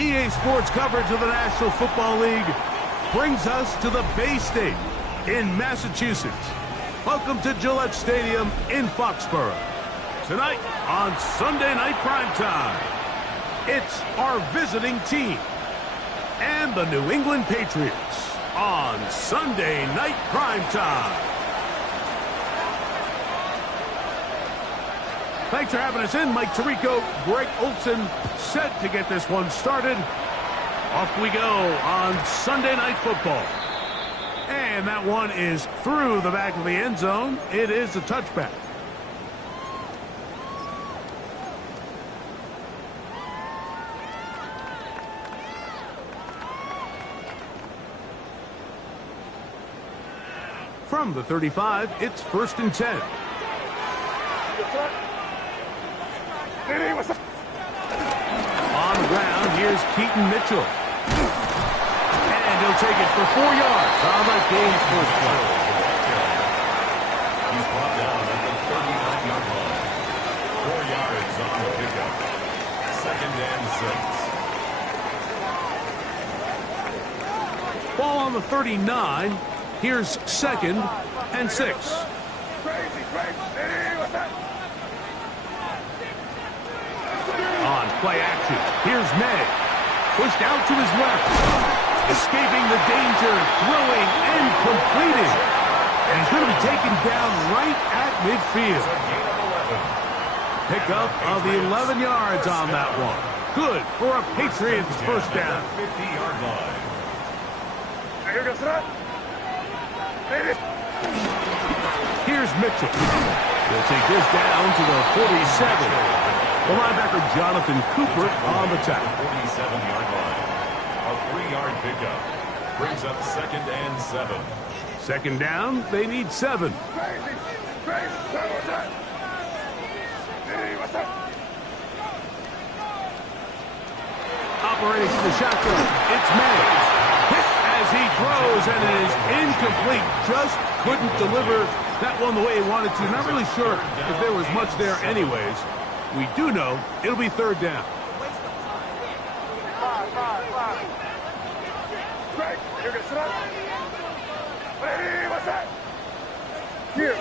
EA Sports coverage of the National Football League brings us to the Bay State in Massachusetts. Welcome to Gillette Stadium in Foxborough. Tonight on Sunday Night Primetime, it's our visiting team and the New England Patriots on Sunday Night Primetime. Thanks for having us in. Mike Tirico, Greg Olson, set to get this one started. Off we go on Sunday Night Football. And that one is through the back of the end zone. It is a touchback. From the 35, it's 1st and 10. On the ground, here's Keaton Mitchell. And he'll take it for 4 yards on the game's first play. He's brought down at the 39-yard line. 4 yards on the pickup. 2nd and 6. Ball on the 39. Here's 2nd and 6. On play action, here's May. Pushed out to his left. Escaping the danger, throwing and completing. And he's going to be taken down right at midfield. Pickup of 11 yards on that one. Good for a Patriots first down. 50-yard line. Here's Mitchell. He'll take this down to the 47. The linebacker Jonathan Cooper on the tackle. 47-yard line. A 3-yard pickup. Brings up 2nd and 7. 2nd down, they need 7. Operating to the shotgun, it's May. Hit as he throws, and it is incomplete. Just couldn't deliver that one the way he wanted to. Not really sure if there was much there anyways. We do know it'll be 3rd down. Here.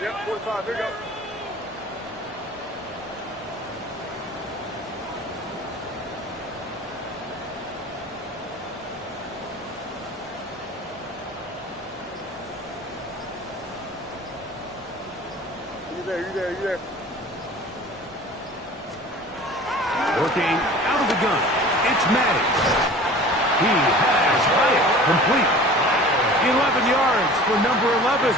Yep, 45. Here we go. You there. Working out of the gun. It's May. He has Hyatt complete. 11 yards for number 11.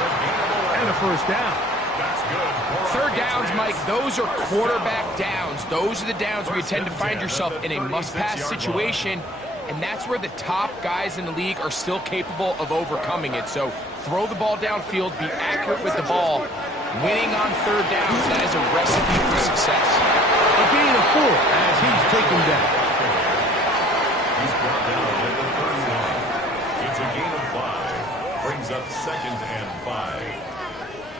And a first down. That's good. 3rd downs, Mike, those are quarterback downs. Those are the downs where you tend to find yourself in a must-pass situation, and that's where the top guys in the league are still capable of overcoming it. So throw the ball downfield, be accurate with the ball. Winning on 3rd downs, that is a recipe for success. A gain of 4 as he's taken down. He's brought down at the 31. It's a gain of 5. Brings up 2nd and 5.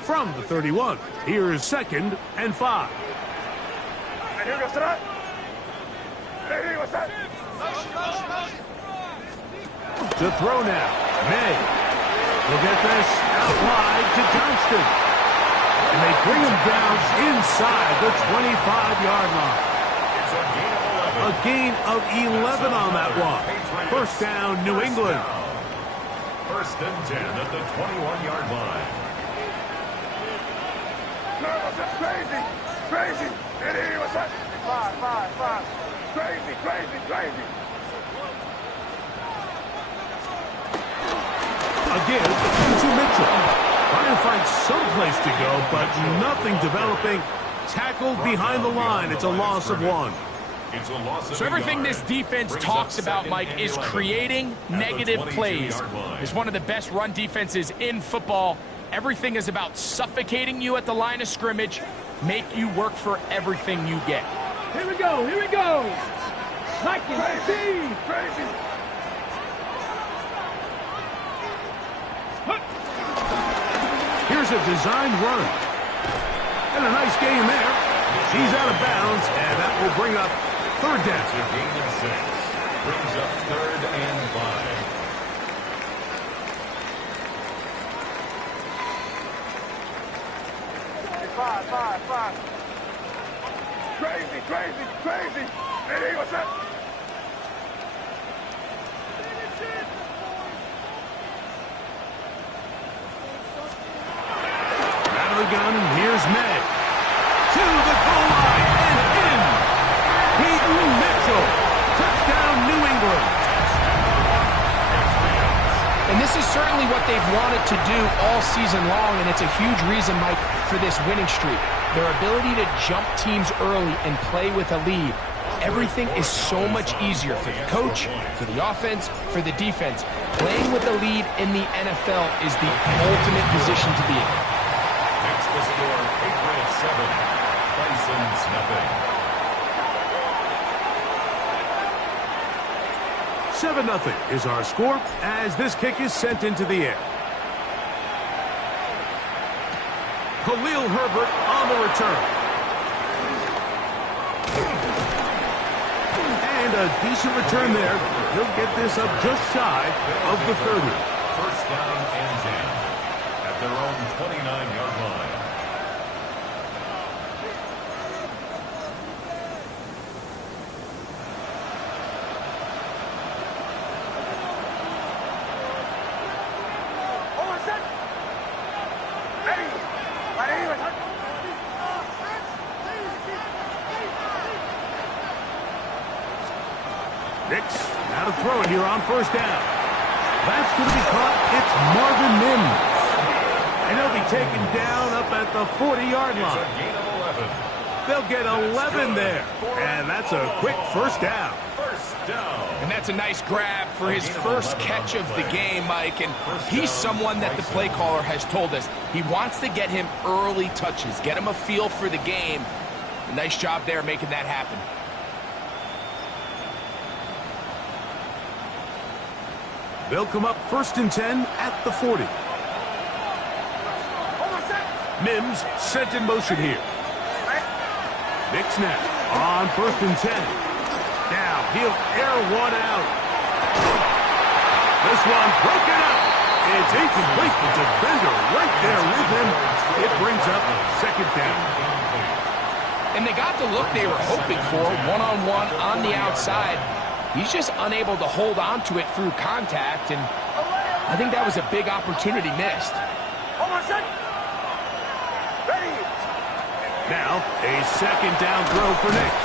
From the 31, here's 2nd and 5. And here goes tonight. Hey, what's that? To throw now, May. He'll get this out wide to Johnston. And they bring him down inside the 25-yard line. A gain of 11 on that one. First down, New England. 1st and 10 at the 21-yard line. No, what's that? Crazy. Hey, what's that? 5. Crazy. Again, to Mitchell. Trying to find some place to go, but nothing developing. Tackled behind the line. It's a loss of 1. So everything this defense talks about, Mike, is creating negative plays. It's one of the best run defenses in football. Everything is about suffocating you at the line of scrimmage, make you work for everything you get. Here we go. Like it. Crazy. Here's a designed run. And a nice game there. He's out of bounds, and that will bring up third down. It's a gain of 6. Brings up 3rd and 5. Five. Crazy. Hey, what's up? Out of the gun, here's May. To the goal line and in. Peyton Mitchell. Touchdown, New England. And this is certainly what they've wanted to do all season long, and it's a huge reason, Mike, for this winning streak. Their ability to jump teams early and play with a lead. Everything is so much easier for the coach, for the offense, for the defense. Playing with a lead in the NFL is the ultimate position to be in. Next to score, Patriots 7, Bisons nothing. 7-0 is our score as this kick is sent into the air. Khalil Herbert on the return. And a decent return there. He'll get this up just shy of the 30. First down and 10 at their own 29-yard line. Nix, now to throw it here on first down. That's going to be caught. It's Marvin Mims. And he'll be taken down up at the 40-yard line. It's a gain of 11. They'll get 11 there. And that's a quick first down. First down. And that's a nice grab for his first catch of the game, Mike. And he's someone that the play caller has told us he wants to get him early touches, get him a feel for the game. Nice job there making that happen. They'll come up 1st and 10 at the 40. Mims sent in motion here. Nix now on 1st and 10. Now he'll air one out. This one broken up. It's incomplete. The defender right there with him. It brings up 2nd down. And they got the look they were hoping for, one-on-one on the outside. He's just unable to hold on to it through contact, and I think that was a big opportunity missed. Now, a 2nd down throw for Nix.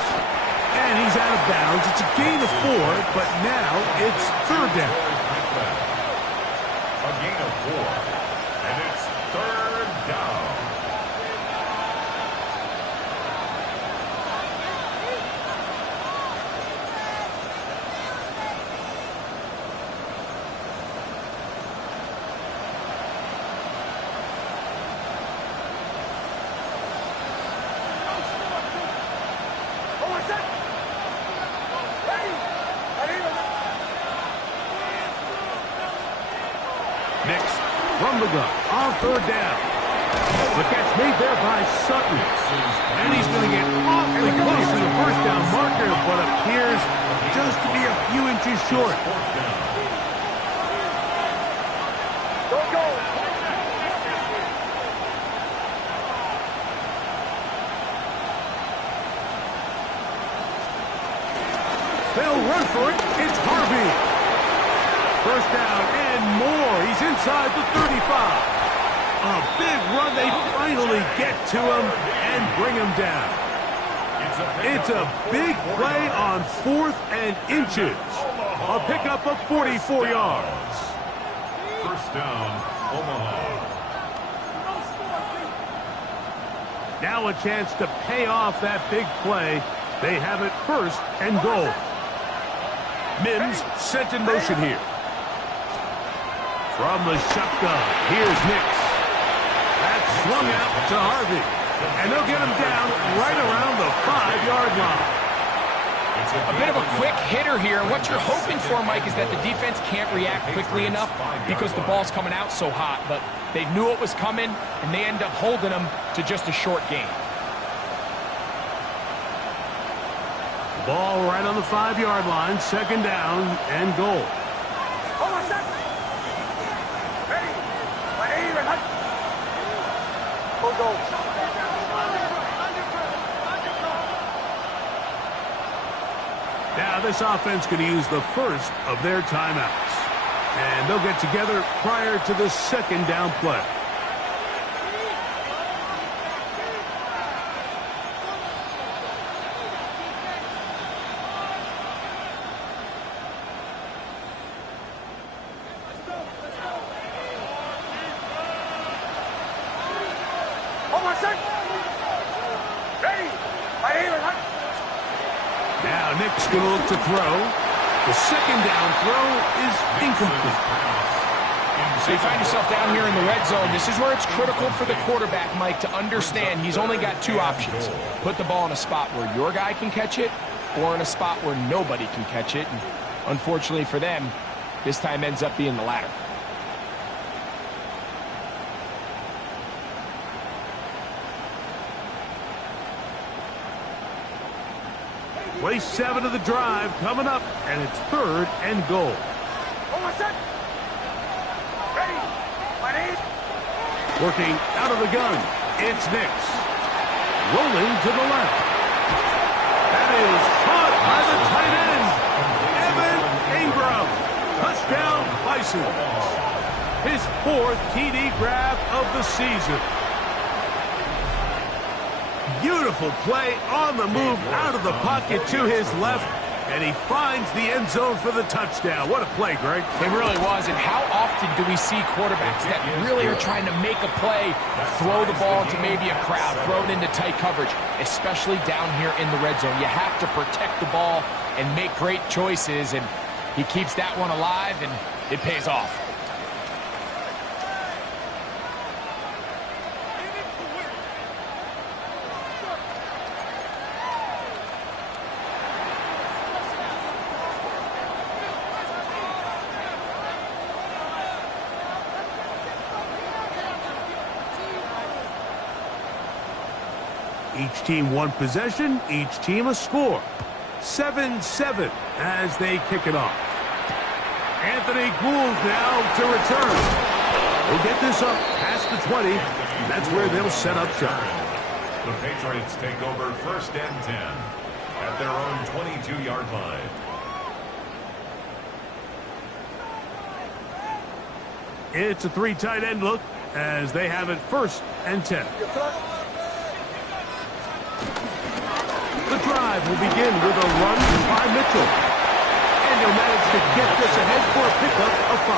And he's out of bounds. It's a gain of 4, but now it's 3rd down. A gain of 4, and it's 3rd down. Nix from the gun on 3rd down. The catch made there by Sutton. And he's going to get awfully close to the 1st down marker, but appears just to be a few inches short. They'll run for it. It's Harvey. 1st down and more. He's inside the 35. A big run. They finally get to him and bring him down. It's a big play on 4th and inches. A pickup of 44 yards. First down, Omaha. Now a chance to pay off that big play. They have it 1st and goal. Mims sent in motion here. From the shotgun, here's Nix. That's swung out to Harvey. And they'll get him down right around the 5-yard line. A bit of a quick hitter here. What you're hoping for, Mike, is that the defense can't react quickly enough because the ball's coming out so hot. But they knew it was coming, and they end up holding them to just a short gain. Ball right on the 5-yard line, second down and goal. Now this offense going to use the first of their timeouts. And they'll get together prior to the second down play. Now Nick's going to look to throw. The second down throw is incomplete. So you find yourself down here in the red zone. This is where it's critical for the quarterback, Mike, to understand he's only got two options. Put the ball in a spot where your guy can catch it or in a spot where nobody can catch it. And unfortunately for them, this time ends up being the latter. Play 7 of the drive coming up, and it's third and goal. Working out of the gun, it's Nix. Rolling to the left. That is caught by the tight end, Evan Ingram. Touchdown, Bison. His 4th TD grab of the season. Beautiful play on the move out of the pocket to his left, and he finds the end zone for the touchdown. What a play, Greg. It really was, and how often do we see quarterbacks that really are trying to make a play, throw the ball into maybe a crowd, throw it into tight coverage, especially down here in the red zone. You have to protect the ball and make great choices, and he keeps that one alive, and it pays off. Each team one possession, each team a score. 7-7 as they kick it off. Anthony Gould now to return. We'll get this up past the 20. That's where they'll set up shop. The Patriots take over 1st and 10 at their own 22-yard line. It's a 3 tight end look as they have it 1st and 10. The drive will begin with a run by Mitchell. And he'll manage to get this ahead for a pickup of 5.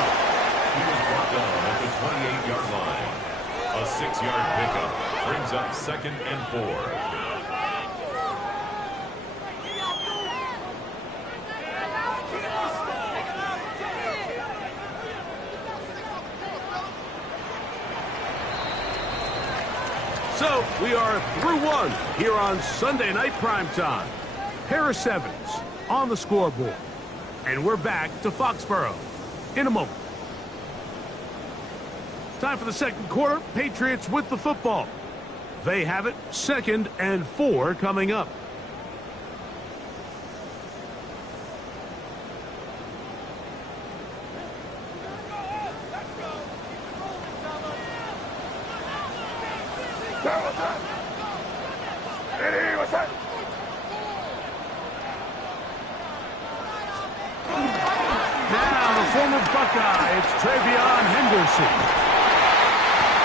He was brought down at the 28-yard line. A 6-yard pickup brings up 2nd and 4. So, we are through 1 here on Sunday Night Primetime. Harris Evans on the scoreboard. And we're back to Foxborough in a moment. Time for the second quarter. Patriots with the football. They have it 2nd and 4 coming up.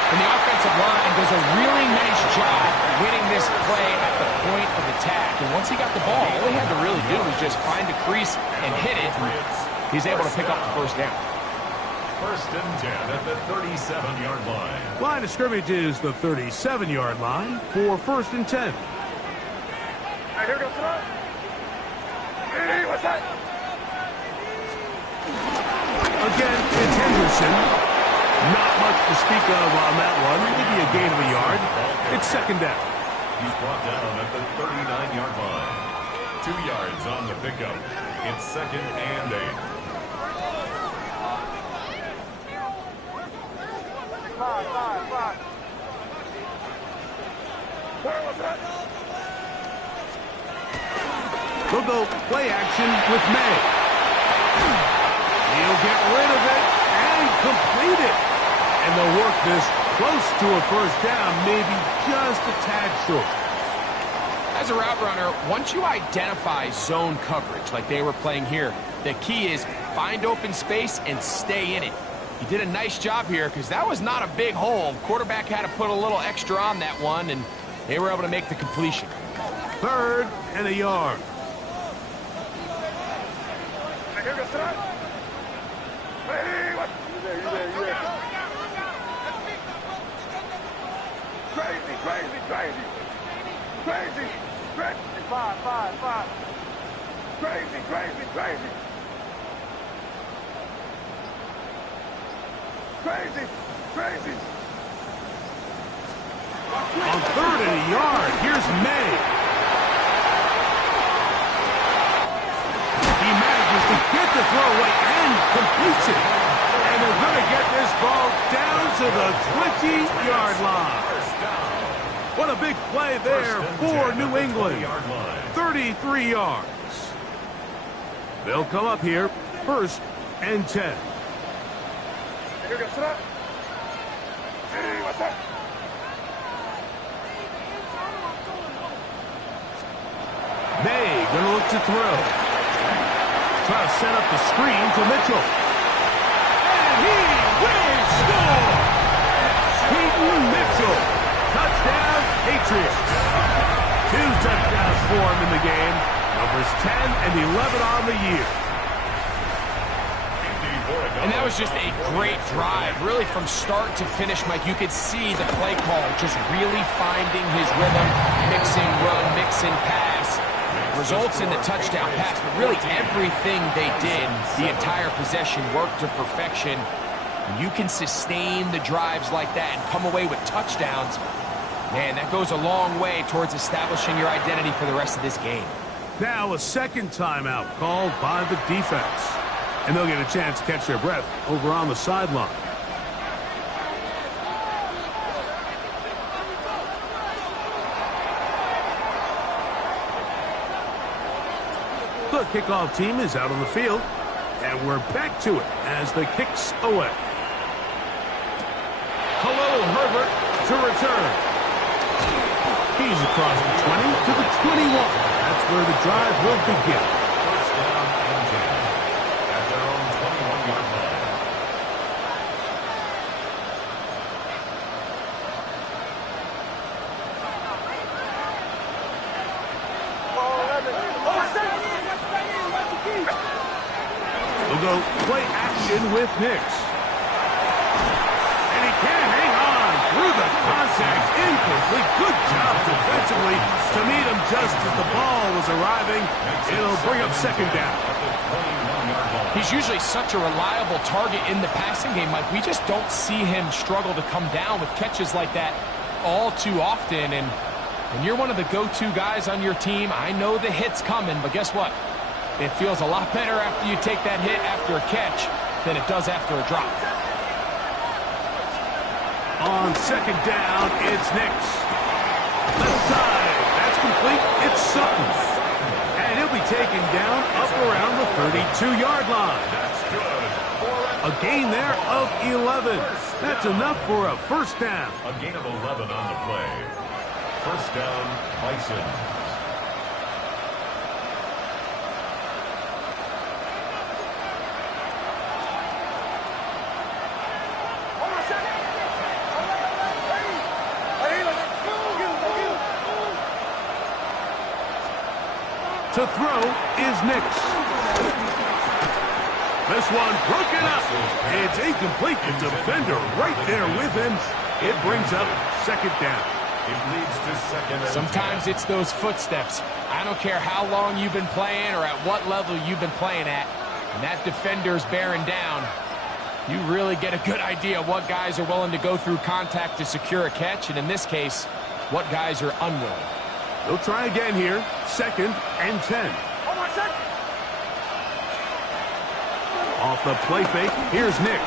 And the offensive line does a really nice job winning this play at the point of attack. And once he got the ball, all he had to really do was just find a crease and hit it. And he's able to pick up the 1st down. 1st and 10 at the 37-yard line. Line of scrimmage is the 37-yard line for 1st and 10. Again, it's Henderson. Not much to speak of on that one. Maybe a gain of a yard. It's 2nd down. He's brought down at the 39-yard line. 2 yards on the pickup. It's 2nd and 8. They'll go play action with May. He'll get rid of it and complete it. And they'll work this close to a first down, maybe just a tad short. As a route runner, once you identify zone coverage like they were playing here, the key is find open space and stay in it. He did a nice job here because that was not a big hole. Quarterback had to put a little extra on that one, and they were able to make the completion. 3rd and a yard. Crazy. Five. Crazy. On 3rd and a yard, here's May. He manages to get the throw away and completes it. And they're going to get this ball down to the 20-yard line. What a big play there for New England. 33 yards. They'll come up here, 1st and 10. May gonna look to throw. Try to set up the screen to Mitchell. And he will score! Peyton Mitchell. Touchdown, Patriots. 2 touchdowns for him in the game. Numbers 10 and 11 on the year. And that was just a great drive. Really, from start to finish, Mike, you could see the play caller just really finding his rhythm, mixing run, mixing pass. Results in the touchdown pass, but really everything they did, the entire possession, worked to perfection. And you can sustain the drives like that and come away with touchdowns. Man, that goes a long way towards establishing your identity for the rest of this game. Now a second timeout called by the defense. And they'll get a chance to catch their breath over on the sideline. The kickoff team is out on the field. And we're back to it as the kick's away. Khalil Herbert to return. He's across the 20 to the 21. That's where the drive will begin. First down and 10 at their own 21-yard line. We'll go play action with Nix. And he can't hang on through the contact. Incomplete. Good job defensively to meet him just as the ball was arriving. It'll bring up 2nd down. He's usually such a reliable target in the passing game, Mike. We just don't see him struggle to come down with catches like that all too often. And when you're one of the go-to guys on your team, I know the hit's coming, but guess what? It feels a lot better after you take that hit after a catch than it does after a drop. On 2nd down, it's Nix. Left side. That's complete. It's Sutton. And he'll be taken down up around the 32-yard line. That's good. A gain there of 11. That's enough for a first down. A gain of 11 on the play. First down, Bison. To throw is Nix. This one broken up. It's incomplete. The defender right there with him. It brings up 2nd down. It leads to 2nd and Sometimes 10. it's those footsteps. I don't care how long you've been playing or at what level you've been playing at. And that defender's bearing down. You really get a good idea of what guys are willing to go through contact to secure a catch. And in this case, what guys are unwilling. They'll try again here. 2nd and 10. Off the play fake, here's Nix.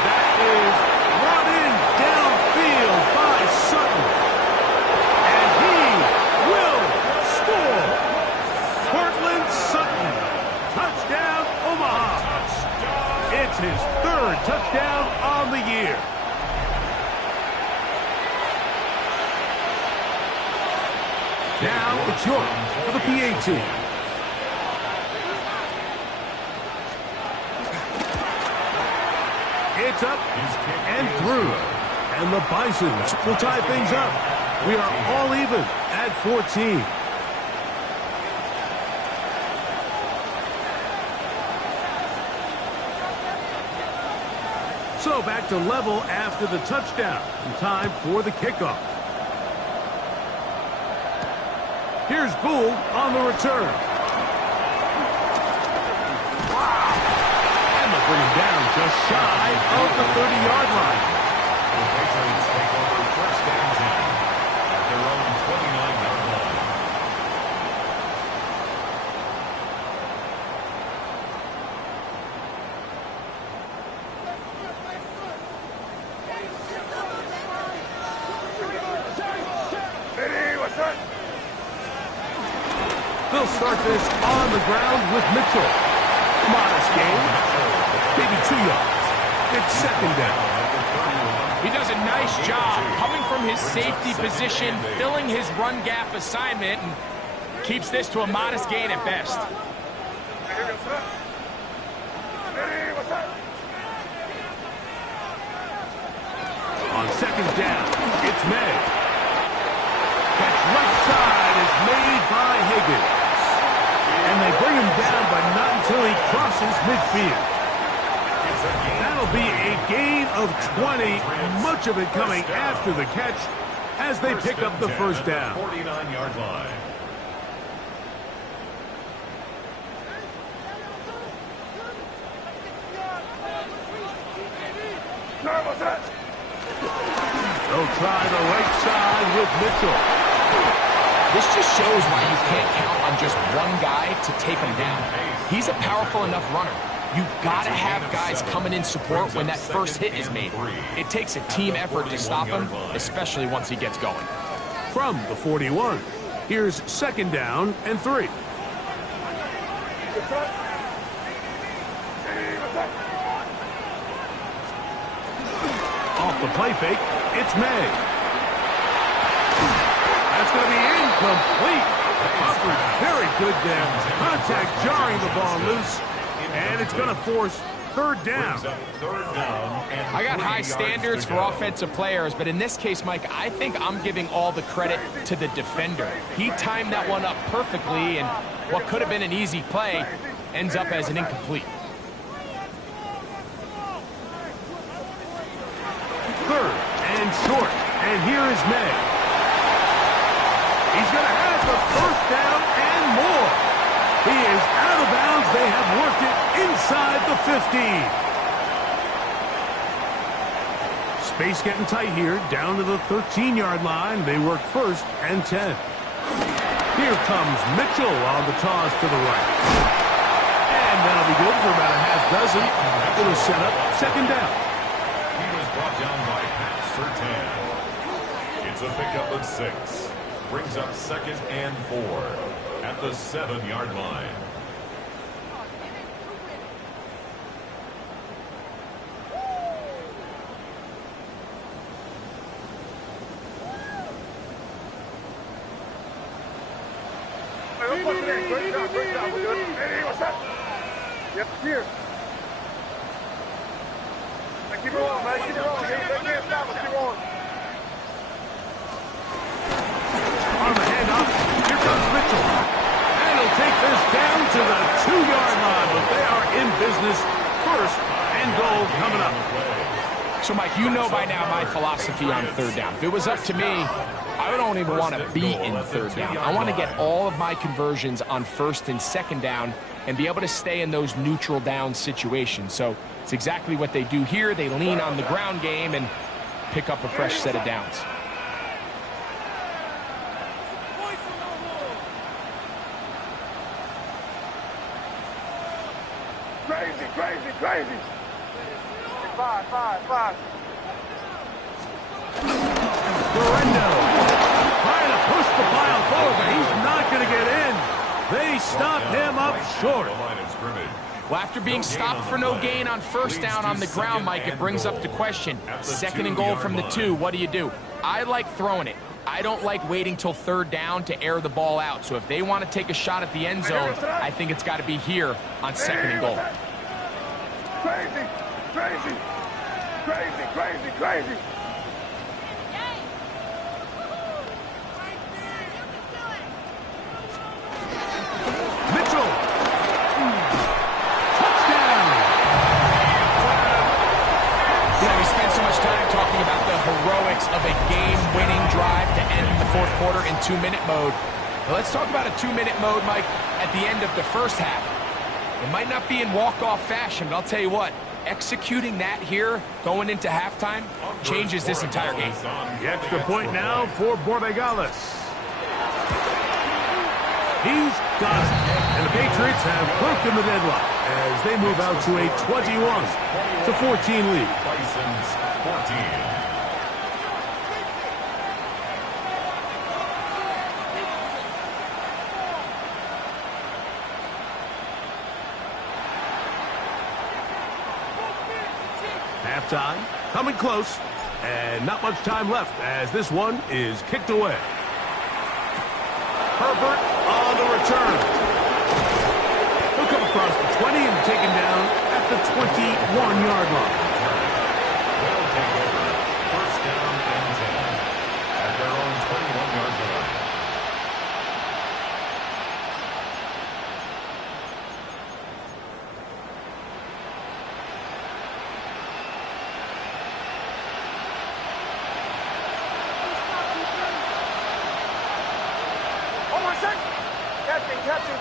That is brought in downfield by Sutton. And he will score. It's York for the PAT. It's up and through. And the Bisons will tie things up. We are all even at 14. So back to level after the touchdown. And time for the kickoff. Here's Gould on the return. And they'll bring him down just shy of the 30-yard line. The Patriots take over first and 10 at their own 29-yard line. They'll start this on the ground with Mitchell. Modest gain. Maybe 2 yards. It's second down. He does a nice job coming from his safety position, filling his run gap assignment, and keeps this to a modest gain at best. On second down, it's May. Catch left side is made by Higgins. And they bring him down, but not until he crosses midfield. That'll be a gain of 20, much of it coming after the catch as they pick up the first down. 49-yard line. They'll try the right side with Mitchell. This just shows why you can't count on just one guy to take him down. He's a powerful enough runner. You gotta have guys coming in support when that first hit is made. It takes a team effort to stop him, especially once he gets going. From the 41, here's second down and 3. Off the play fake, it's May. That's going to be incomplete. Covered very good there. Contact jarring the ball loose. And it's going to force third down. I got high standards for offensive players, but in this case, Mike, I think I'm giving all the credit to the defender. He timed that one up perfectly, and what could have been an easy play ends up as an incomplete. Third and short. And here is May. He's going to have the first down and more. He is out of bounds. They have worked it inside the 50. Space getting tight here. Down to the 13-yard line. They work first and 10. Here comes Mitchell on the toss to the right. And that'll be good for about a half dozen. It'll set up second down. He was brought down by Pat Surtain. It's a pickup of 6. Brings up second and 4 at the 7-yard line. Great job, we're good. Hey, what's up? Yep, here. Keep it rolling, man, keep it rolling. They can't stop us, keep rolling. On the handoff, here comes Mitchell. And he'll take this down to the 2-yard line, but they are in business. First and goal coming up. So, Mike, you know by now my philosophy on third down. If it was up to me, I don't even want to be in third down. I want to get all of my conversions on first and second down and be able to stay in those neutral down situations. So it's exactly what they do here. They lean on the ground game and pick up a fresh set of downs. Crazy. 5. Dorendo trying to push the pile forward, but he's not going to get in. They stop him up short. Well, after being stopped for no gain on first down on the ground, Mike, it brings up the question. Second and goal from the 2, what do you do? I like throwing it. I don't like waiting till third down to air the ball out. So if they want to take a shot at the end zone, I think it's got to be here on 2nd and goal. Crazy, crazy, crazy, crazy, crazy. Mitchell. Touchdown. We spent so much time talking about the heroics of a game-winning drive to end the 4th quarter in 2-minute mode. Well, let's talk about a 2-minute mode, Mike, at the end of the 1st half. It might not be in walk-off fashion, but I'll tell you what, executing that here, going into halftime, changes this entire game. The extra point now for Borregales. He's got it. And the Patriots have broken the deadlock as they move out to a 21-14 lead. Bison's 14. Halftime, coming close, and not much time left as this one is kicked away. Herbert on the return. He'll come across the 20 and taken down at the 21-yard line. They'll take over. 1st down and 10 at their own 21-yard line. Captain,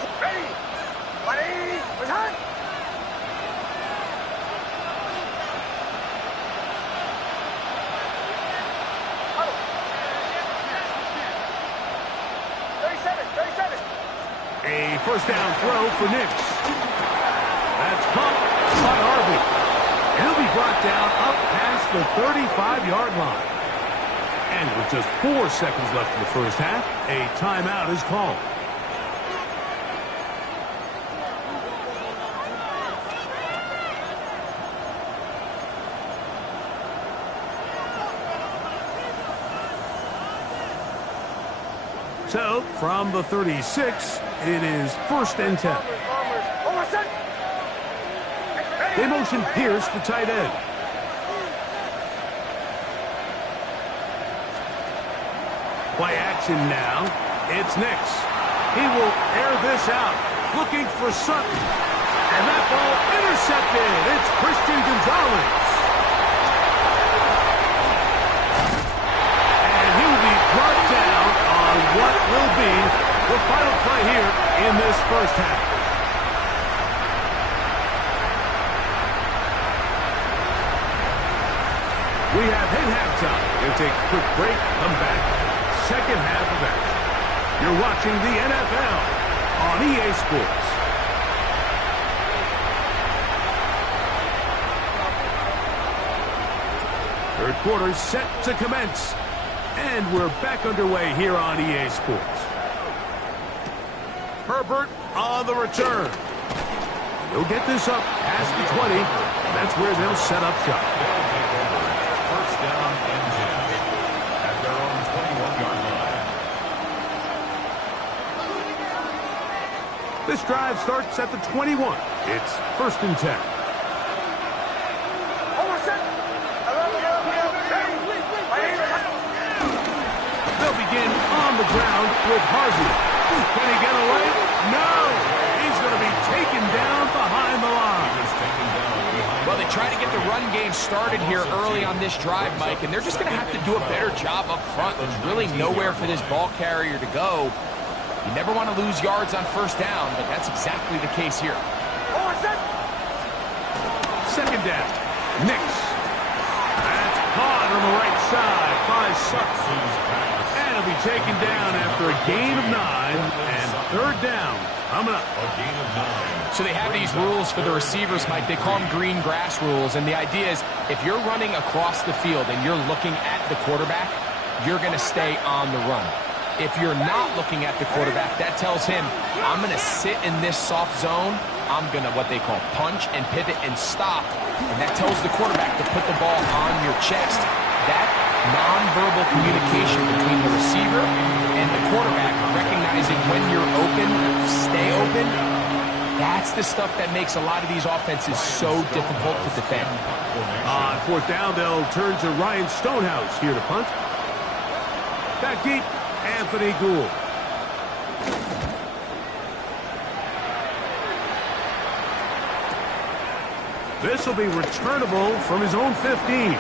ready, return. A 1st down throw for Nix. That's caught by Harvey. He'll be brought down up past the 35-yard line. And with just 4 seconds left in the 1st half, a timeout is called. So, from the 36, it is 1st and 10. They motion Pierce, the tight end. Play action now. It's Nix. He will air this out, looking for Sutton. And that ball intercepted. It's Christian Gonzalez. And he will be brought down on what will be the final play here in this 1st half. We have hit halftime. We'll take a quick break, come back, 2nd half of action. You're watching the NFL on EA Sports. Third quarter set to commence. And we're back underway here on EA Sports. Herbert on the return. He'll get this up past the 20, and that's where they'll set up shop. They'll take over. 1st down and 10 at their own 21-yard line. This drive starts at the 21. It's 1st and 10. They'll begin on the ground with Harvey. Can he get away? No! He's going to be taken down behind the line. Well, they try to get the run game started here early on this drive, Mike, and they're just going to have to do a better job up front. There's really nowhere for this ball carrier to go. You never want to lose yards on 1st down, but that's exactly the case here. 2nd down. Nix. That's caught on the right side by Sutton. And he'll be taken down after a gain of 9 and 3rd down coming up. A gain of 9. So they have these rules for the receivers, Mike. They call them green grass rules. And the idea is if you're running across the field and you're looking at the quarterback, you're going to stay on the run. If you're not looking at the quarterback, that tells him, I'm going to sit in this soft zone. I'm going to what they call punch and pivot and stop. And that tells the quarterback to put the ball on your chest. That nonverbal communication between the receiver and the quarterback, recognizing when you're open, stay open. That's the stuff that makes a lot of these offenses so difficult to defend. On fourth down, they'll turn to Ryan Stonehouse here to punt. Back deep, Anthony Gould. This will be returnable from his own 15.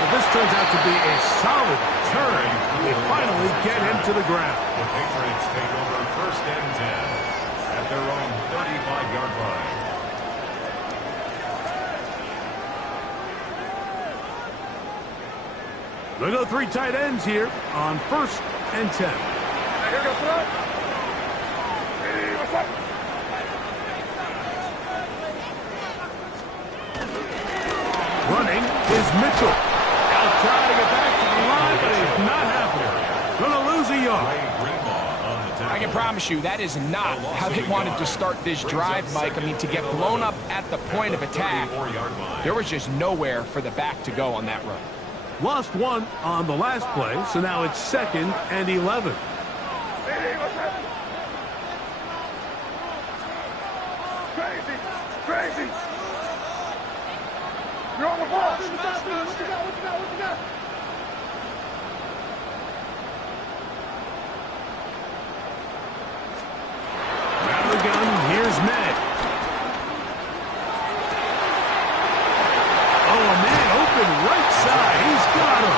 But this turns out to be a solid return. They finally get him to the ground. The Patriots take over first and 10 at their own 35-yard line. They go three tight ends here on first and 10. Here goes front. Hey, what's up? Running is Mitchell. Now trying to get back to the line, but it's not happening. Going to lose a yard. I can promise you that is not how they wanted to start this drive, Mike. I mean, to get blown up at the point of attack, there was just nowhere for the back to go on that run. Lost one on the last play, so now it's second and 11. Hey, what's up? Crazy, crazy. You're on the ball. What you got? Out of the gun, here's Meg. Oh, a man open right side. He's got him.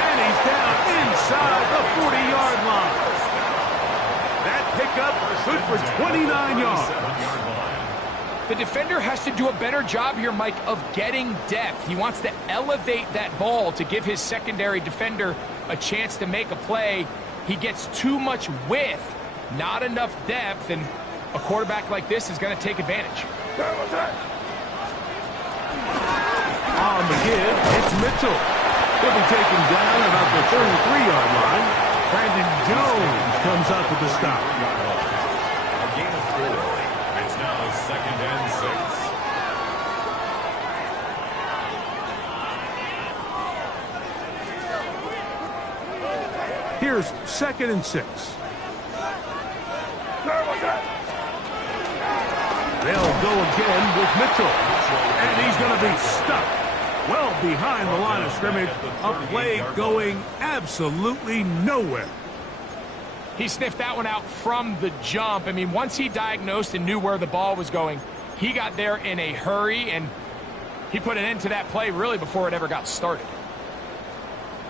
And he's down inside the 40-yard line. That pickup good for 29 yards. The defender has to do a better job here, Mike, of getting depth. He wants to elevate that ball to give his secondary defender a chance to make a play. He gets too much width, not enough depth, and a quarterback like this is going to take advantage. On the give, it's Mitchell. He'll be taken down about the 33-yard line. Brandon Jones comes up with the stop. A gain of 4. It's now second and 6. Here's second and 6. They'll go again with Mitchell. And he's going to be stuck well behind the line of scrimmage. A play going absolutely nowhere. He sniffed that one out from the jump. I mean, once he diagnosed and knew where the ball was going, he got there in a hurry, and he put an end to that play really before it ever got started.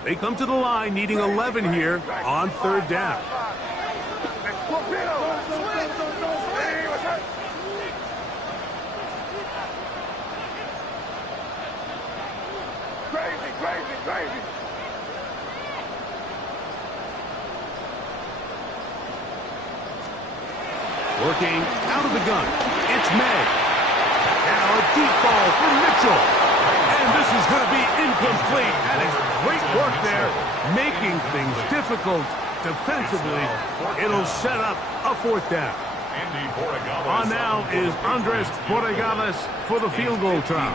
They come to the line needing 11 here on third down. Crazy. Working out of the gun, it's Meg. Now a deep ball for Mitchell. And this is going to be incomplete. That is great work there, making things difficult defensively. It'll set up a fourth down. On now is Andres Borregales for the field goal try.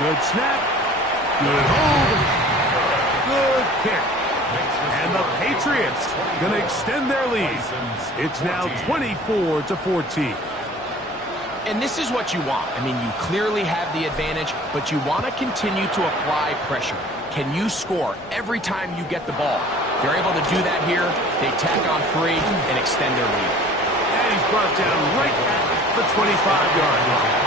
Good snap, good hold, good kick. And the Patriots going to extend their lead. It's now 24-14. And this is what you want. I mean, you clearly have the advantage, but you want to continue to apply pressure. Can you score every time you get the ball? They're able to do that here. They tack on 3 and extend their lead. And he's brought down right at the 25-yard line.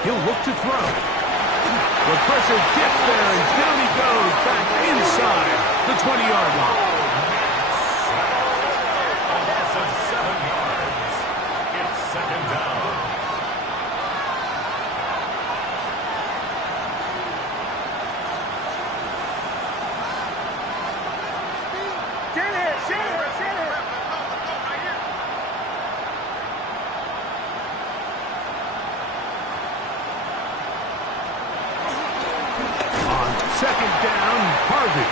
He'll look to throw. The pressure gets there, and down he goes back inside the 20-yard line. A loss of 7 yards. It's second down. Get it! second down, Harvey.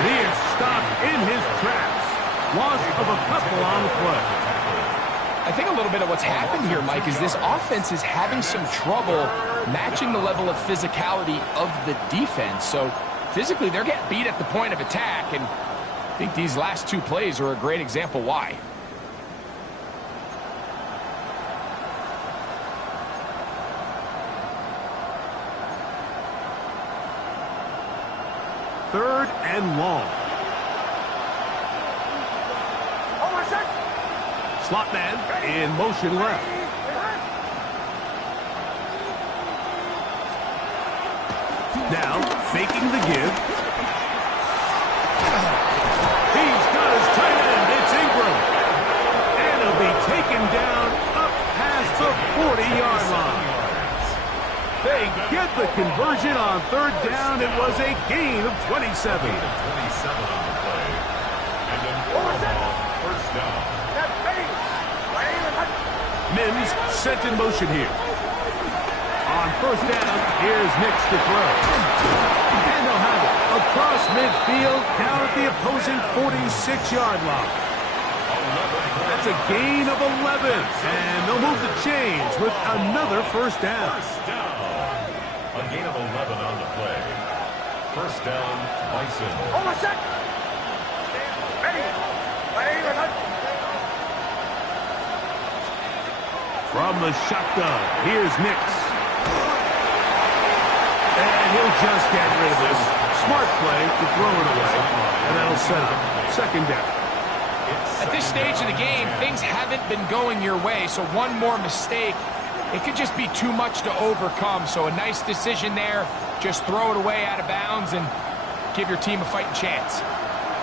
And he is stopped in his tracks. Loss of a couple on the play. I think a little bit of what's happened here, Mike, is this offense is having some trouble matching the level of physicality of the defense. So physically, they're getting beat at the point of attack, and I think these last two plays are a great example why. Third and long. Slot man in motion left. Now, faking the give. He's got his tight end. It's Ingram. And he'll be taken down up past the 40-yard line. They get the conversion on third down. It was a gain of 27. On the play. And an overall first down. Mims sent in motion here. On first down, here's Nix to throw. And they'll have it across midfield down at the opposing 46-yard line. That's a gain of 11. And they'll move the chains with another first down. A gain of 11 on the play. First down, Bison. From the shotgun, here's Nix. And he'll just get rid of this. Smart play to throw it away. And that'll set up second down. At this stage of the game, things haven't been going your way, so one more mistake, it could just be too much to overcome. So a nice decision there. Just throw it away out of bounds and give your team a fighting chance.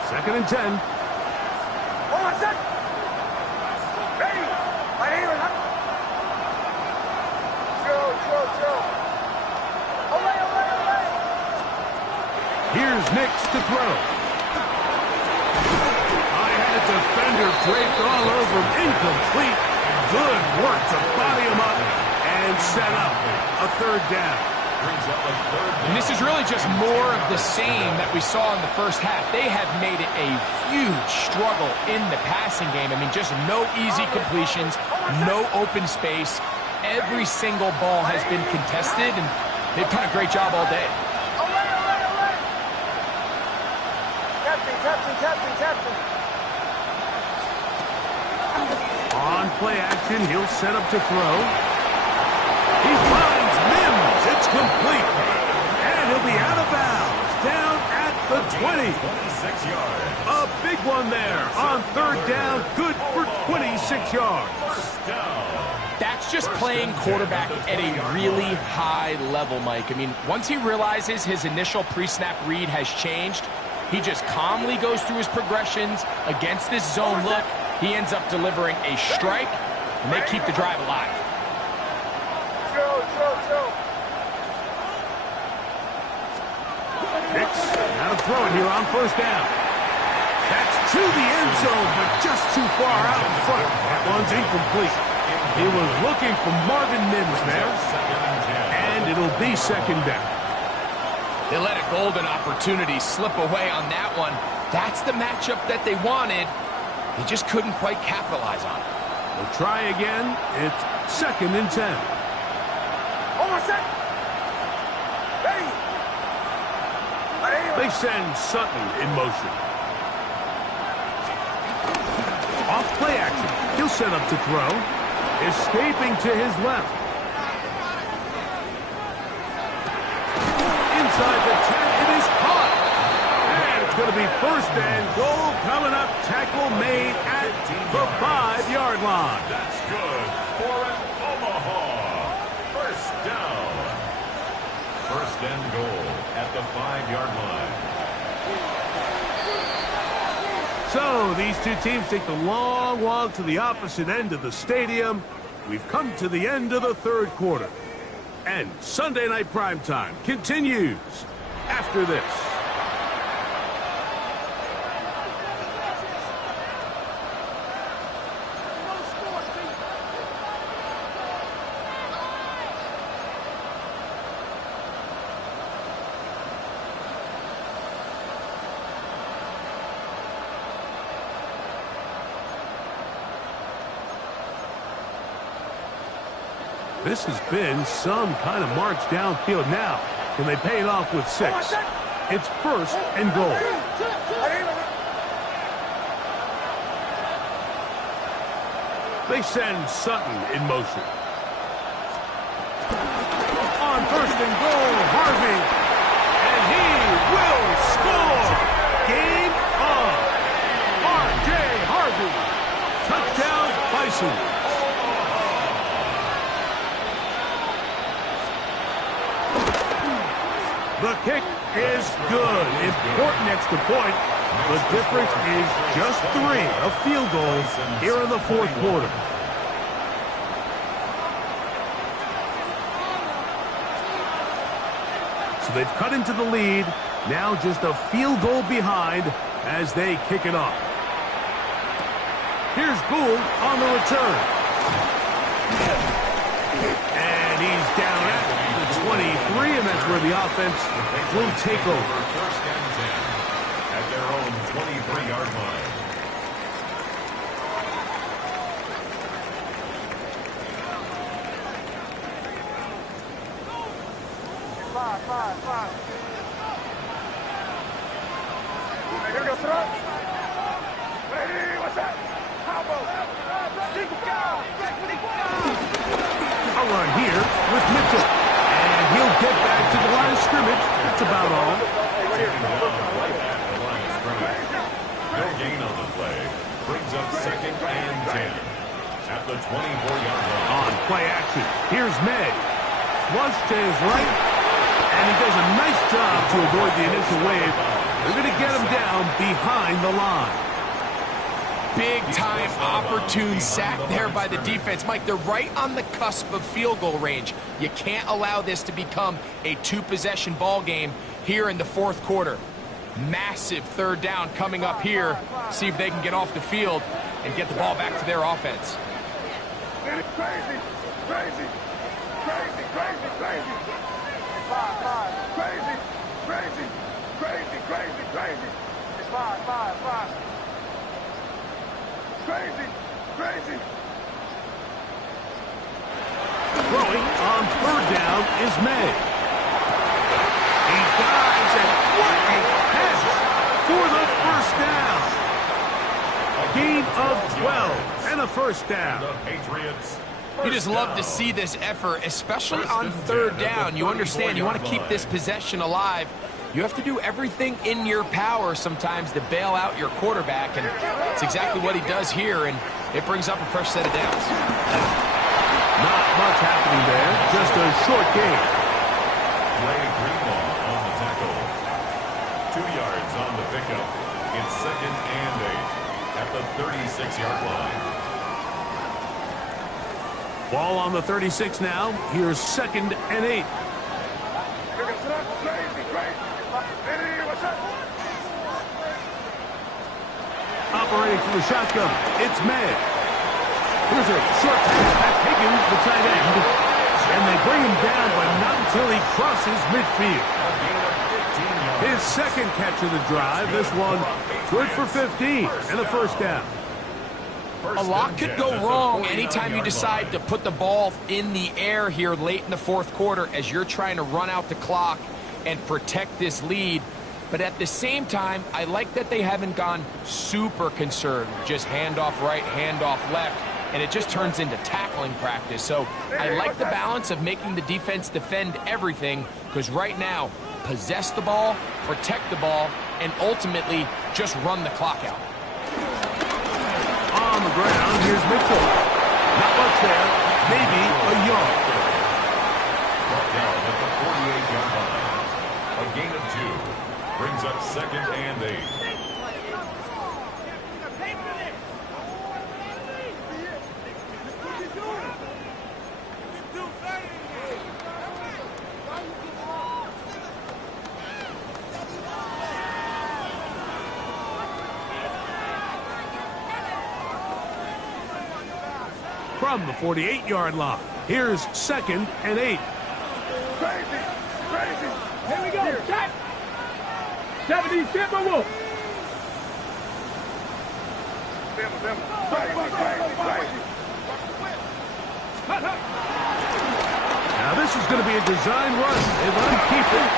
Second and 10. Here's Nix to throw. I had a defender draped all over him. Incomplete. Good work to body him up and set up a third down. And this is really just more of the same that we saw in the first half. They have made it a huge struggle in the passing game. I mean, just no easy completions, no open space. Every single ball has been contested, and they've done a great job all day. Captain. On play action, he'll set up to throw. He finds Mims. It's complete. And he'll be out of bounds. Down at the 20. 26 yards. A big one there on third down. Good for 26 yards. First down. That's just playing quarterback at a really high level, Mike. I mean, once he realizes his initial pre-snap read has changed, he just calmly goes through his progressions against this zone look. He ends up delivering a strike, and they keep the drive alive. Nix, now to throw it here on first down. That's to the end zone, but just too far out in front. That one's incomplete. He was looking for Marvin Mims there, and it'll be second down. They let a golden opportunity slip away on that one. That's the matchup that they wanted. They just couldn't quite capitalize on it. They'll try again. It's second and 10. They send Sutton in motion. Off play action. He'll set up to throw. Escaping to his left. Inside the 10, it is caught. And it's going to be first and goal coming up. Tackle made at the 5-yard line. That's good for an Omaha. First down. First and goal at the 5-yard line. So these two teams take the long walk to the opposite end of the stadium. We've come to the end of the third quarter. And Sunday Night Primetime continues after this. This has been some kind of march downfield now. Can they pay it off with 6? It's 1st and goal. They send Sutton in motion. On 1st and goal, Harvey. And he will score. Game on. R.J. Harvey. Touchdown, Bison. The kick is good. Important extra point. The difference is just 3, a field goal here in the 4th quarter. So they've cut into the lead. Now just a field goal behind as they kick it off. Here's Gould on the return. And he's down at the 23, and that's where the offense will take over. 1st and 10 at their own 23-yard line. Five. Here we go, throw. Ready, what's that? A run here with Mitchell. And he'll get back to the line of scrimmage. That's about all. Taken down right at the line of scrimmage. No gain on the play. Brings up 2nd and 10 at the 24-yard line. On play action, here's May. Flush to his right. And he does a nice job to avoid the initial wave. They're going to get him down behind the line. Big-time opportune sack there by the defense. Mike, they're right on the cusp of field goal range. You can't allow this to become a 2-possession ball game here in the 4th quarter. Massive 3rd down coming up here. See if they can get off the field and get the ball back to their offense. Crazy. It's 5. Crazy. Throwing on 3rd down is May. He dives, and what a catch for the 1st down. Gain of 12 and a 1st down. The Patriots. You just love to see this effort, especially on 3rd down. You understand, you want to keep this possession alive. You have to do everything in your power sometimes to bail out your quarterback, and it's exactly what he does here, and it brings up a fresh set of downs. Not much happening there, just a short gain. Ray Greenlaw on the tackle. 2 yards on the pickup. It's 2nd and 8 at the 36-yard line. Ball on the 36 now. Here's 2nd and 8. Operating from the shotgun, it's May. Here's a short pass. That's Higgins, the tight end. And they bring him down, but not until he crosses midfield. His 2nd catch of the drive. This one good for 15 and a 1st down. A lot could go wrong anytime you decide to put the ball in the air here late in the 4th quarter as you're trying to run out the clock and protect this lead. But at the same time, I like that they haven't gone super concerned. Just handoff right, handoff left, and it just turns into tackling practice. So I like the balance of making the defense defend everything, because right now, possess the ball, protect the ball, and ultimately just run the clock out. On the ground, here's Mitchell. Not much there, maybe a yard. Brought down at the 48-yard line. A gain of 2 brings up 2nd and 8. From the 48-yard line, here's 2nd and 8. Crazy. Here we go. Shot. 70, step by wolf. Crazy. Hut. this is going to be a design run. They let him keep it.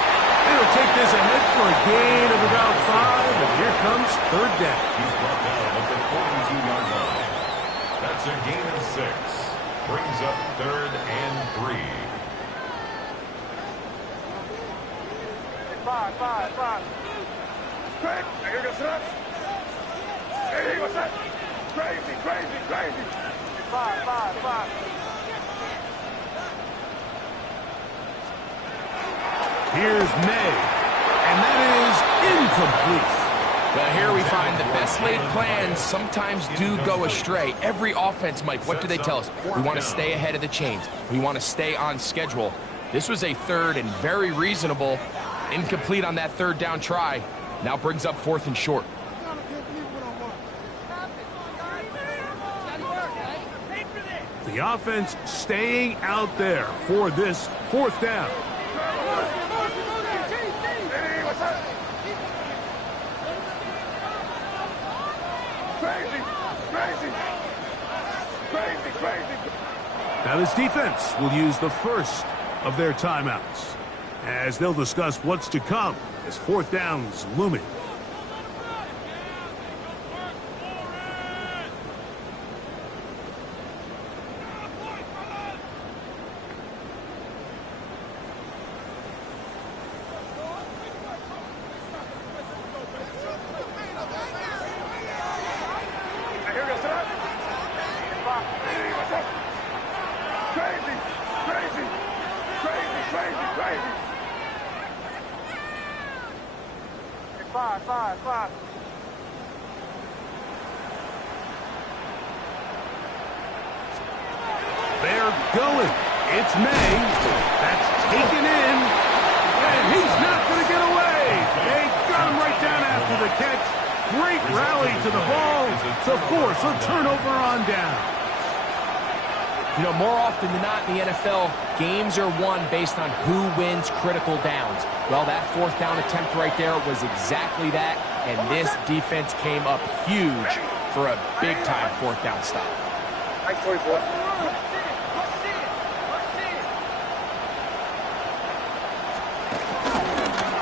They'll take this ahead for a gain of about 5, and here comes third down. He's brought down at the 42-yard line. That's a gain of 6. Brings up 3rd and 3. 5. Craig, here goes up. Hey, what's that? Crazy. 5. Here's May, and that is incomplete. Well, here we find the best laid plans sometimes do go astray. Every offense, Mike, what do they tell us? We want to stay ahead of the chains. We want to stay on schedule. This was a third and very reasonable. Incomplete on that third down try. Now brings up 4th and short. The offense staying out there for this 4th down. Hey, what's that? Crazy. Now this defense will use the first of their timeouts as they'll discuss what's to come as 4th down's looming. Here goes up. Hey, what's that? Crazy. 5. They're going. It's May. That's taken in. And he's not going to get away. They got him right down after the catch. Great rally to the ball to force a turnover on down. You know, more often than not in the NFL, games are won based on who wins critical downs. Well, that 4th down attempt right there was exactly that, and this defense came up huge for a big-time 4th down stop. 24.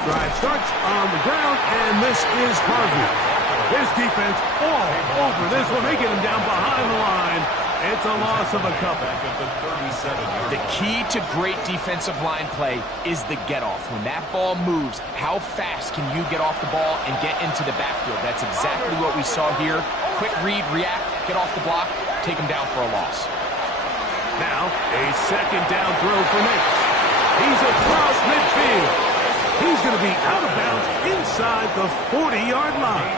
Drive starts on the ground, and this is Harvey. His defense all over this one. They get him down behind the line. It's a loss of a couple. The key to great defensive line play is the get-off. When that ball moves, how fast can you get off the ball and get into the backfield? That's exactly what we saw here. Quick read, react, get off the block, take him down for a loss. Now, a 2nd down throw for Nix. He's across midfield. He's going to be out of bounds inside the 40-yard line.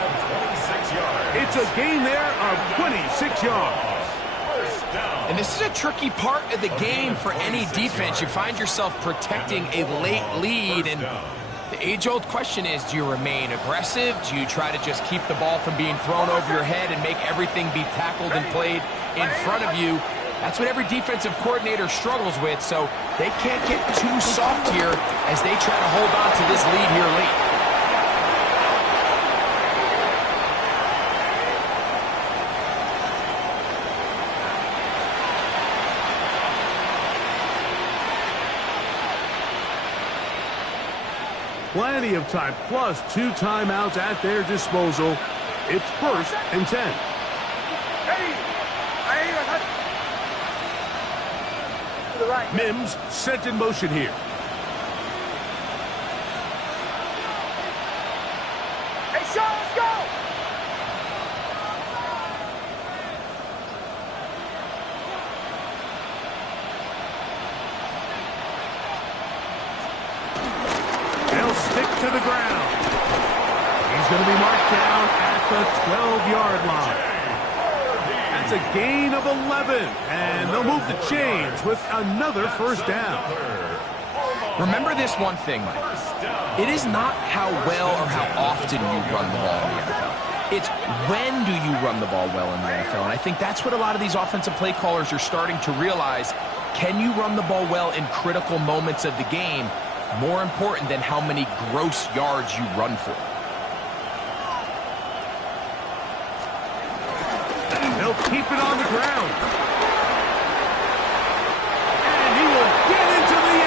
It's a gain there of 26 yards. And this is a tricky part of the game for any defense. You find yourself protecting a late lead, and the age-old question is, do you remain aggressive? Do you try to just keep the ball from being thrown over your head and make everything be tackled and played in front of you? That's what every defensive coordinator struggles with, so they can't get too soft here as they try to hold on to this lead here late. Plenty of time, plus 2 timeouts at their disposal. It's 1st and 10. Mims set in motion here. Hey, Sean, let's go! They'll stick to the ground. He's going to be marked down at the 12-yard line. That's a gain of 11, and they'll move the chains with another 1st down. Remember this one thing, Mike. It is not how well or how often you run the ball in the NFL. It's when do you run the ball well in the NFL, and I think that's what a lot of these offensive play callers are starting to realize. Can you run the ball well in critical moments of the game? More important than how many gross yards you run for. They'll keep it on the ground. And he will get into the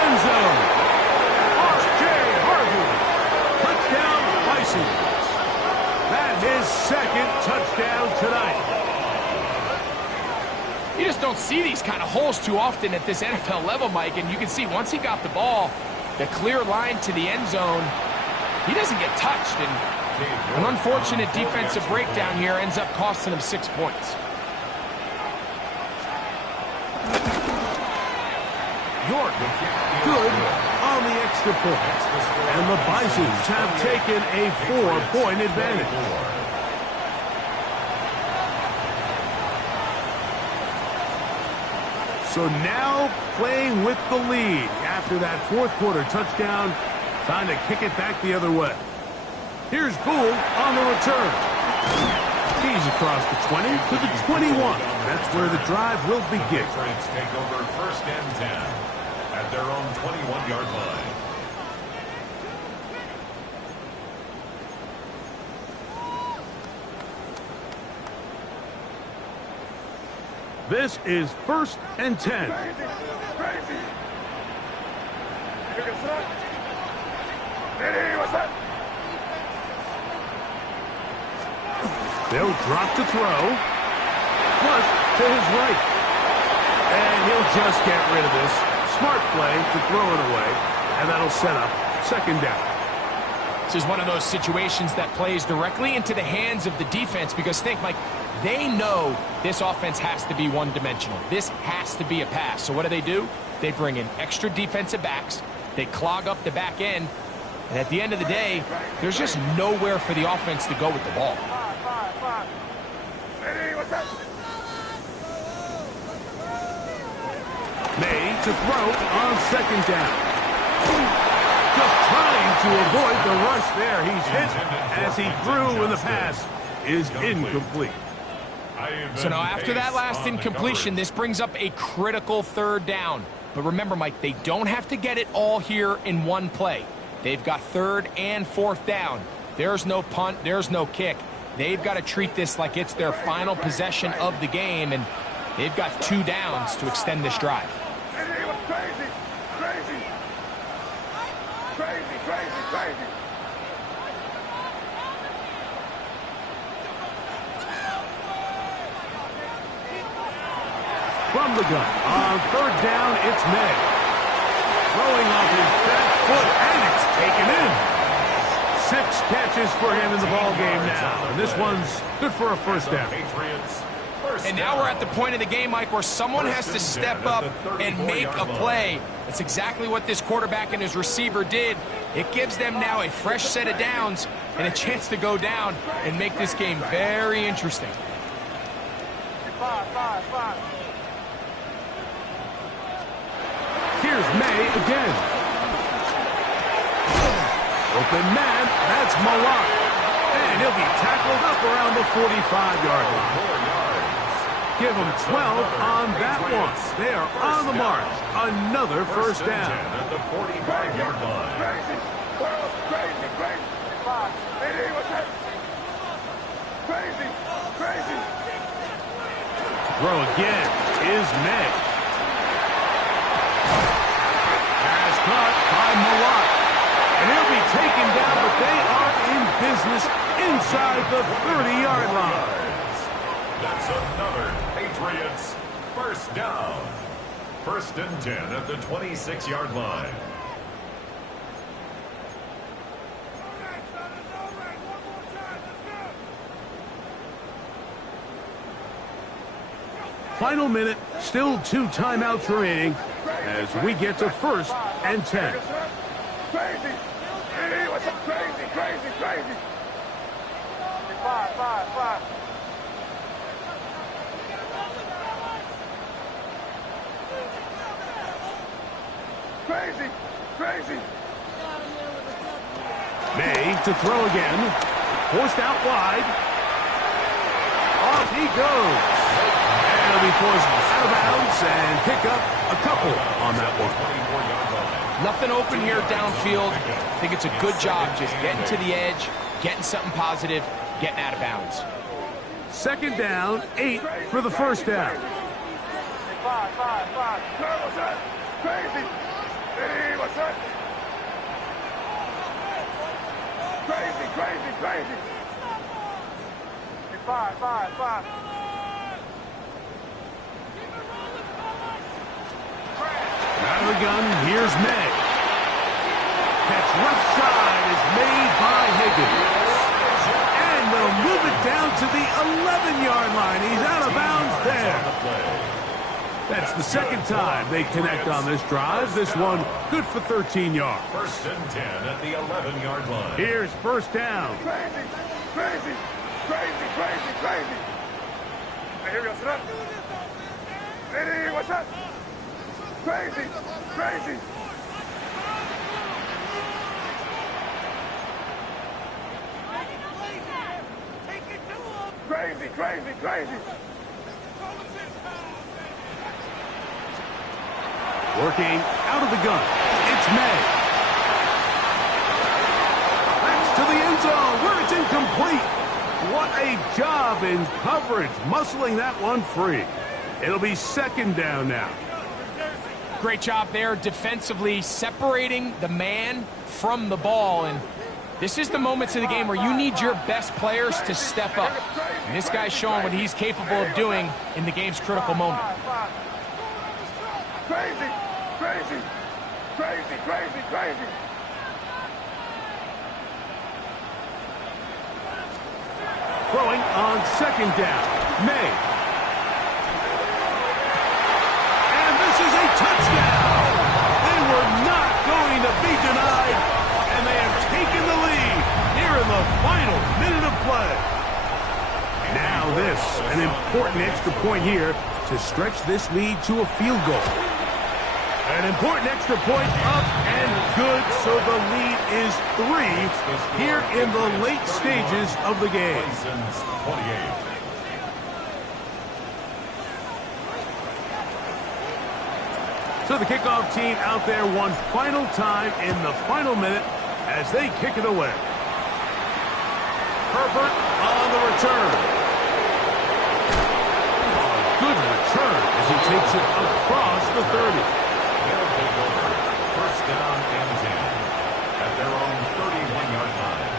You just don't see these kind of holes too often at this NFL level, Mike, and you can see once he got the ball, the clear line to the end zone, he doesn't get touched, and an unfortunate defensive breakdown here ends up costing him 6 points. York, good on the extra point. And the Bisons have taken a 4-point advantage. So now playing with the lead after that fourth quarter touchdown, time to kick it back the other way. Here's Gould on the return. He's across the 20 to the 21. That's where the drive will begin. Take over first and 10 at their own 21-yard line. This is first and 10. They'll drop to throw. Flush to his right. And he'll just get rid of this. Smart play to throw it away. And that'll set up second down. This is one of those situations that plays directly into the hands of the defense because think, Mike, they know this offense has to be one-dimensional. This has to be a pass. So what do? They bring in extra defensive backs. They clog up the back end. And at the end of the day, there's just nowhere for the offense to go with the ball. May to throw on second down. Just trying to avoid the rush there. He's hit as he threw when the pass is incomplete. So now after that last incompletion, this brings up a critical third down. But remember, Mike, they don't have to get it all here in one play. They've got third and fourth down. There's no punt. There's no kick. They've got to treat this like it's their final possession of the game, and they've got 2 downs to extend this drive. Crazy. From the gun, on third down, it's May. Throwing off his back foot, and it's taken in. 6 catches for him in the ball game now, and this one's good for a first down. And now we're at the point of the game, Mike, where someone has to step up and make a play. That's exactly what this quarterback and his receiver did. It gives them now a fresh set of downs and a chance to go down and make this game very interesting. Here's May again. Open man, that's Malak. And he'll be tackled up around the 45-yard line. Give them 12 on that one. They are on the mark. Another first down. At the 45-yard line. Crazy. Throw again is May. Pass caught by Malak. And he'll be taken down, but they are in business inside the 30-yard line. That's another Patriots first down. First and 10 at the 26-yard line. Final minute, still 2 timeouts remaining as we get to first and 10. Crazy. Five. Crazy. May to throw again. Forced out wide. Off he goes. And he'll be forced out of bounds and pick up a couple on that one. Nothing open here downfield. I think it's a good job just getting to the edge, getting something positive, getting out of bounds. Second down, 8 for the first down. Five. Crazy. Hey, what's that? Crazy. Five. gun. Here's May. Catch left side is made by Higgins. And they'll move it down to the 11-yard line. He's out of bounds there. That's the second time they connect on this drive. This one good for 13 yards. First and 10 at the 11-yard line. Here's first down. Crazy, crazy, crazy, crazy, crazy. Hey, here we go, sit up. Hey, what's up? Crazy, crazy. Crazy, crazy, crazy. Working out of the gun. It's May. That's to the end zone where it's incomplete. What a job in coverage, muscling that one free. It'll be second down now. Great job there defensively, separating the man from the ball. And this is the moments of the game where you need your best players to step up. And this guy's showing what he's capable of doing in the game's critical moment. Crazy, crazy, crazy, crazy, crazy. Throwing on second down. May. And this is a touchdown. They were not going to be denied, and they have taken the lead here in the final minute of play. Now this, an important extra point here to stretch this lead to a field goal. An important extra point up and good, so the lead is 3 here in the late stages of the game. So the kickoff team out there one final time in the final minute as they kick it away. Herbert on the return. A good return as he takes it across the 30. They'll take over. First down and 10 at their own 31-yard line.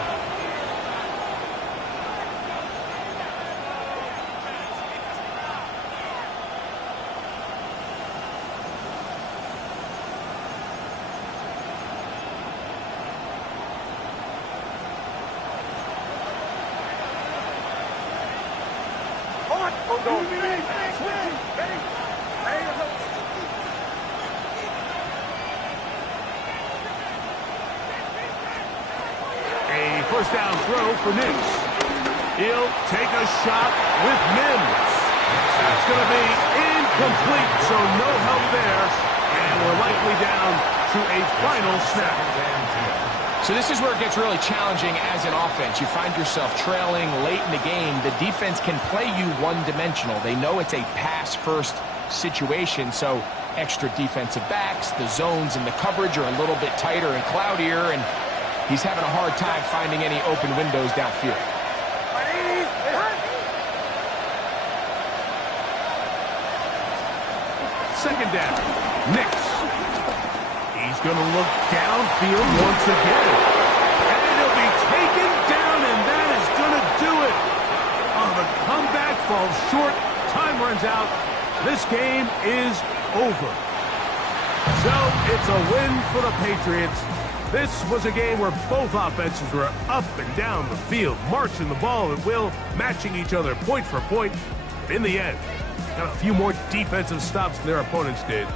Hold on. Hold on. Ready? First down throw for Nix. He'll take a shot with Mims. That's going to be incomplete, so no help there. And we're likely down to a final snap. So this is where it gets really challenging as an offense. You find yourself trailing late in the game. The defense can play you one-dimensional. They know it's a pass-first situation, so extra defensive backs, the zones and the coverage are a little bit tighter and cloudier, and he's having a hard time finding any open windows downfield. Second down. Nix. He's going to look downfield once again. And he'll be taken down, and that is going to do it. Oh, the comeback falls short. Time runs out. This game is over. So it's a win for the Patriots. This was a game where both offenses were up and down the field, marching the ball at will, matching each other point for point. In the end, got a few more defensive stops than their opponents did.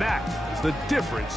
That is the difference